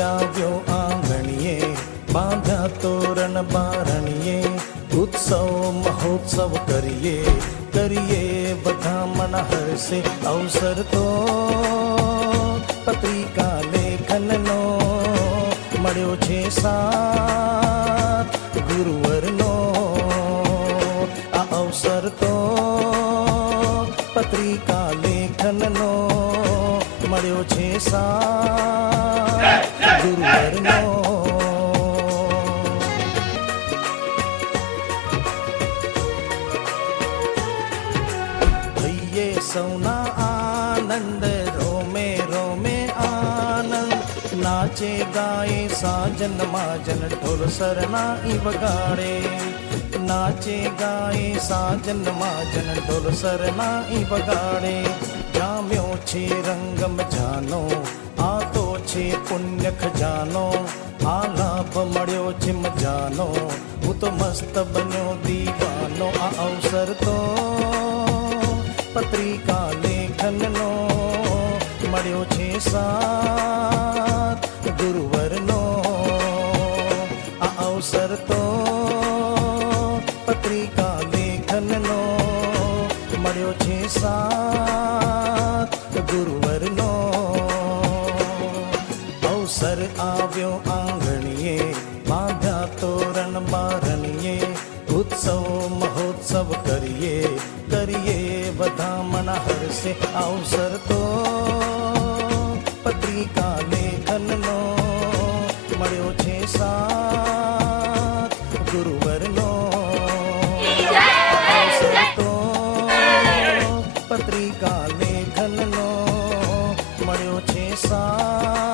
આવ્યો આંગણીએ, બાંધ્યા તોરણ બારણીએ, ઉત્સવ મહોત્સવ કરીએ, કરીએ વધામણ હરસે અવસર તો પત્રિકા લેખનનો મળ્યો છે સાથ ગુરુવરનો. આ અવસર તો પત્રિકા લેખનનો મળ્યો છે સાથ ગુરુવરનો. થઈએ સૌના આનંદ, રોમે રોમે આનંદ, નાચે ગાય સાજન માજન ઢોલ સરના ઈ વગાડે, નાચે ગાય સાજન માજન ઢોલ સરના ઈ વગાડે. જામ્યો છે રંગ મજાનો, આ તો છે પુણ્ય ખજાનો, આ લાભ મળ્યો છે મજાનો, હું તો મસ્ત બન્યો દીવાનો. આ અવસર તો પત્રિકા લેખનનો મળ્યો છે સાથ ગુરુવરનો. આ અવસર તો પત્રિકા લેખનનો મળ્યો છે સાથ ગુરુવરનો. અવસર આવ્યો આંગણીએ, બાંધ્યા તોરણ બારણીએ, ઉત્સવ મહોત્સવ કરીએ, કરીએ વધામણ હરસે અવસર તો પત્રિકા લેખનનો મળ્યો છે સાથ ગુરુવરનો. અવસર તો પત્રિકા લેખનનો મળ્યો છે સાથ